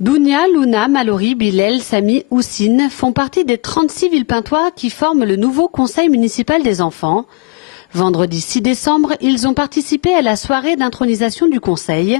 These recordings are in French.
Dounia, Luna, Mallory, Bilal, Samy, Houssine font partie des 36 Villepintois qui forment le nouveau conseil municipal des enfants. Vendredi 6 décembre, ils ont participé à la soirée d'intronisation du conseil.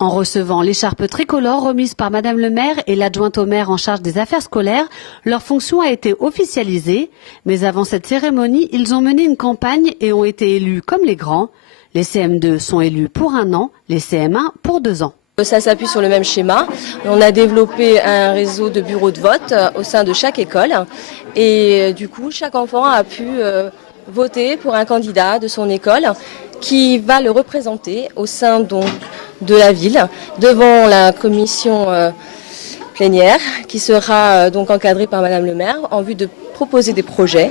En recevant l'écharpe tricolore remise par Madame le maire et l'adjointe au maire en charge des affaires scolaires, leur fonction a été officialisée. Mais avant cette cérémonie, ils ont mené une campagne et ont été élus comme les grands. Les CM2 sont élus pour 1 an, les CM1 pour 2 ans. Ça s'appuie sur le même schéma. On a développé un réseau de bureaux de vote au sein de chaque école. Et du coup, chaque enfant a pu voter pour un candidat de son école qui va le représenter au sein donc de la ville devant la commission plénière qui sera donc encadrée par Madame le maire en vue de proposer des projets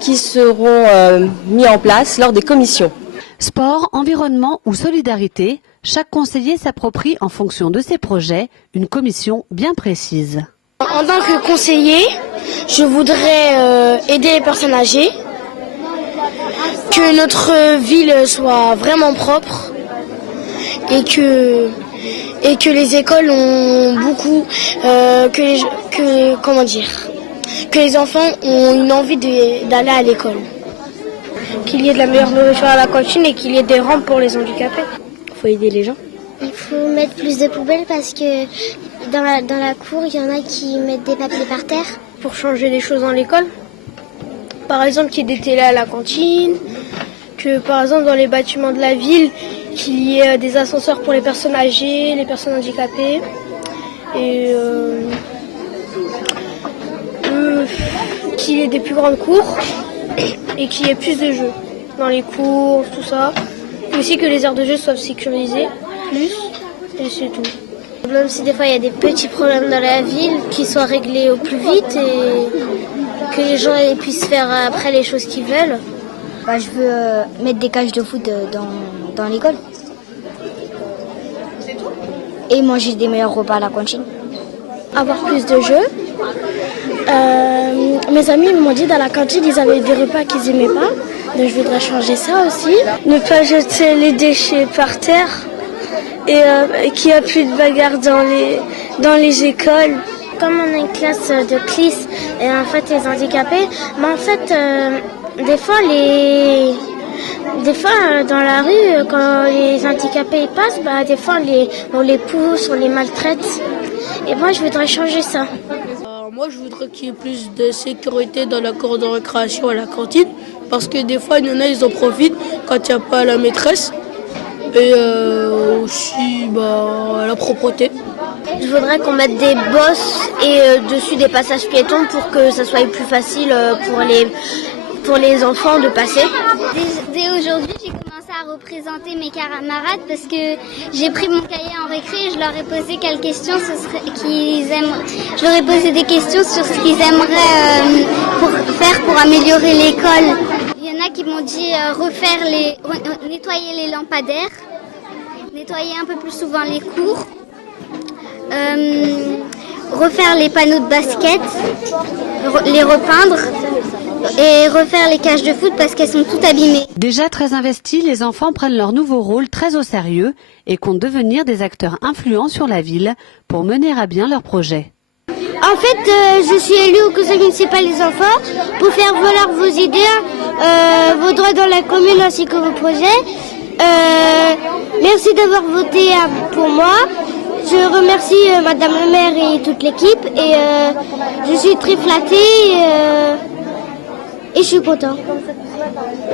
qui seront mis en place lors des commissions. Sport, environnement ou solidarité, chaque conseiller s'approprie en fonction de ses projets une commission bien précise. En tant que conseiller, je voudrais aider les personnes âgées, que notre ville soit vraiment propre et que les écoles ont beaucoup, que les enfants ont une envie d'aller à l'école. Qu'il y ait de la meilleure nourriture à la cantine et qu'il y ait des rampes pour les handicapés. Il faut aider les gens. Il faut mettre plus de poubelles parce que dans la cour, il y en a qui mettent des papiers par terre. Pour changer les choses dans l'école. Par exemple, qu'il y ait des télés à la cantine. Que par exemple, dans les bâtiments de la ville, qu'il y ait des ascenseurs pour les personnes âgées, les personnes handicapées. Et qu'il y ait des plus grandes cours. Et qu'il y ait plus de jeux dans les cours, tout ça. Et aussi que les aires de jeu soient sécurisées, plus, et c'est tout. Même si des fois il y a des petits problèmes dans la ville, qu'ils soient réglés au plus vite et que les gens puissent faire après les choses qu'ils veulent. Je veux mettre des cages de foot dans l'école. Et manger des meilleurs repas à la cantine. Avoir plus de jeux. Mes amis m'ont dit dans la cantine ils avaient des repas qu'ils n'aimaient pas. Donc je voudrais changer ça aussi. Ne pas jeter les déchets par terre et qu'il n'y a plus de bagarres dans les écoles. Comme on a une classe de CLIS et en fait les handicapés, mais en fait des fois dans la rue quand les handicapés y passent, des fois on les pousse, on les maltraite. Et moi je voudrais changer ça. Moi, je voudrais qu'il y ait plus de sécurité dans la cour de récréation à la cantine, parce que des fois, il y en a, ils en profitent quand il n'y a pas la maîtresse, et aussi la propreté. Je voudrais qu'on mette des bosses et dessus des passages piétons pour que ça soit plus facile pour les enfants de passer. Dès aujourd'hui, j'ai commencé à représenter mes camarades parce que j'ai pris mon cahier en récré et je leur ai posé quelques questions je leur ai posé des questions sur ce qu'ils aimeraient faire pour améliorer l'école. Il y en a qui m'ont dit nettoyer les lampadaires, nettoyer un peu plus souvent les cours, refaire les panneaux de basket, les repeindre et refaire les cages de foot parce qu'elles sont toutes abîmées. Déjà très investis, les enfants prennent leur nouveau rôle très au sérieux et comptent devenir des acteurs influents sur la ville pour mener à bien leurs projets. En fait, je suis élue au conseil municipal des enfants pour faire valoir vos idées, vos droits dans la commune ainsi que vos projets. Merci d'avoir voté pour moi. Je remercie Madame le maire et toute l'équipe et je suis très flattée et je suis contente.